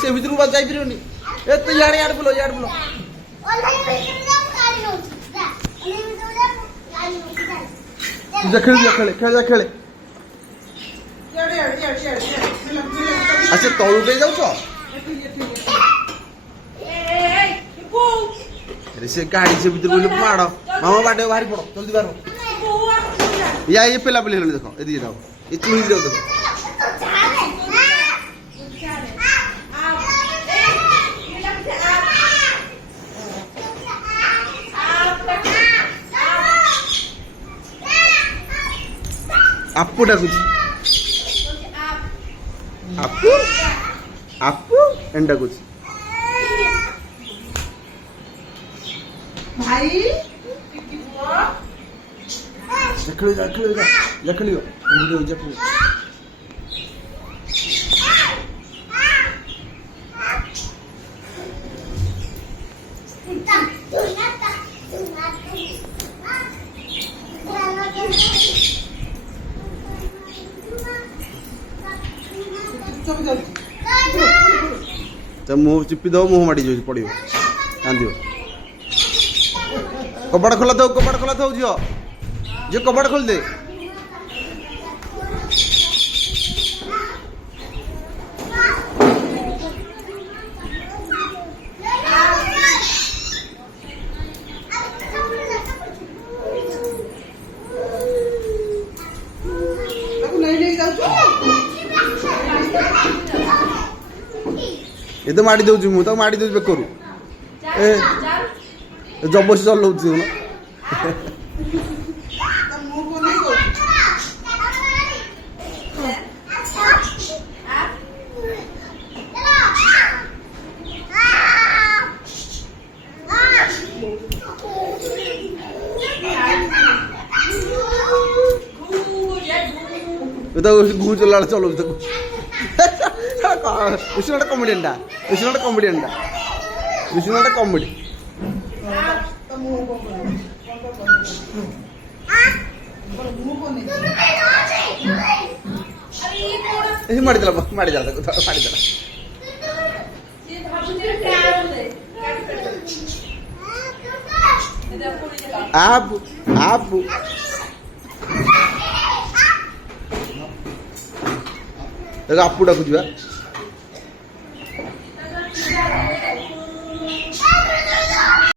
से भीतर बात जाई फिरनी ए तो यार यार बोलो जा खेले अच्छा तलू पे जाऊ अरे से गाड़ी से भीतर बोले माड़ मामा बाटे बाहर पड़ो जल्दी बाहर या ये पेला पेले देखो ये जाओ ये चूही देखो आपू डाकुच आपू आपू एंडा कुछ भाई जखलियो वीडियो जखलियो मुह चिपी दो मुह माड़ी जाऊँ पड़ो कांद कबाड़ खोला था झील झील कबाड़ खोल दे ये तो माड़ी दौर मुझे माड़ी दौर बेकरू जबरदस्ती चलाऊ घू चला चलाऊ विष्णु कॉमेडियन कॉमेडी ಮಾಡಿ आप आपू डाकुच